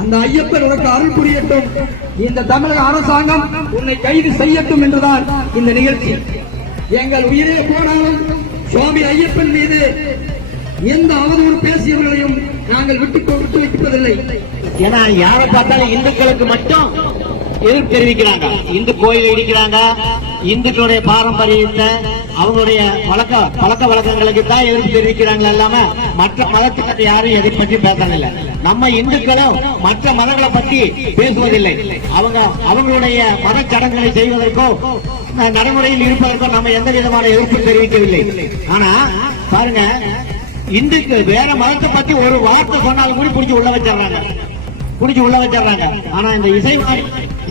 அந்த ஐயப்பன் உனக்கு அருள் புரியட்டும். இந்த தமிழக அரசாங்கம் உன்னை கைது செய்யட்டும் என்றுதான் இந்த நிகழ்ச்சி. எங்கள் உயிரே போனாலும் சுவாமி ஐயப்பன் மீது எந்த அவதூறு பேசியவர்களையும் நாங்கள் விட்டு விட்டு வைப்பதில்லை. ஏன்னா யாரை பார்த்தாலும் இந்துக்களுக்கு மட்டும் எதிர்ப்பு தெரிவிக்கிறாங்க. இந்து கோயில் இடிக்கிறாங்க. இந்துக்களுடைய பாரம்பரியத்தை அவங்களுடைய பழக்க பழக்க வழக்கங்களுக்கு தான் எதிர்ப்பு தெரிவிக்கிறாங்க இல்லாம மற்ற மதத்துக்கு யாரும் எதை பற்றி பேசுறதில்லை நம்ம இந்துக்களும் மற்ற மதங்களை பற்றி பேசுவதில்லை. அவங்க அவங்களுடைய மத சடங்குகளை செய்வதற்கோ நடைமுறையில் இருப்பதற்கோ நம்ம எந்த விதமான எதிர்ப்பு தெரிவிக்கவில்லை. ஆனா பாருங்க இந்துக்கு வேற மதத்தை பத்தி ஒரு வார்த்தை சொன்னாலும் கூட குடிச்சு உள்ள வச்சிடுறாங்க. குடிச்சு உள்ள வச்சிடறாங்க. ஆனா இந்த இசை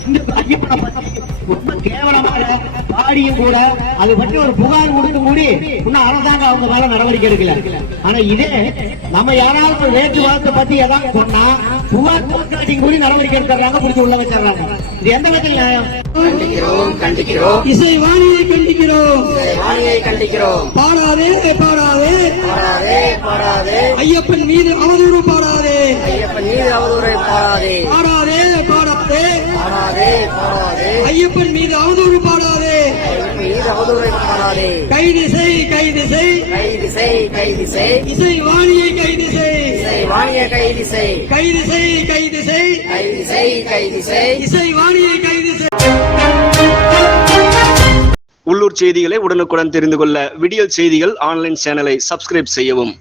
இந்து ஐயப்பனை பத்தி ரொம்ப கேவலமாக பாடியும் கூட அது பற்றி ஒரு புகார் கொடுத்து மூடி இன்னும் அரசாங்கம் அவங்க மேல நடவடிக்கை எடுக்கல. ஆனா இதே நம்ம யாராவது வாதத்தை பத்தி ஏதாவது சொன்னா புகார் கொடுக்காட்டி கூடி நடவடிக்கை எடுக்கிறாங்க புடிச்சு உள்ள வச்சிடுறாங்க. இது எந்த விதத்தில் நியாயம்? கண்டிக்கிறோம் கண்டிக்கிறோம். இசை வாணியை கண்டிக்கிறோம். வாணியை கண்டிக்கிறோம். பாடாதே பாடாதே. பாடாதே பாடாதே. ஐயப்பன் மீது அவதூறு பாடாதே. ஐயப்பன் மீது அவதூறை பாடாதே பாடாதே பாடாதே. ஐயப்பன் மீது அவதூறு பாடாதே. கைது செய் கைது செய் கைது செய் கைது செய் இசை வாணியை கைது செய் இசை வாணிய கைது செய் கைது செய் கைது செய் கைது செய் கைது செய் இசை வாணியை கைது செய் உள்ளூர் செய்திகளை உடனுக்குடன் தெரிந்து கொள்ள விடியல் செய்திகள் ஆன்லைன் சேனலை சப்ஸ்கிரைப் செய்யவும்.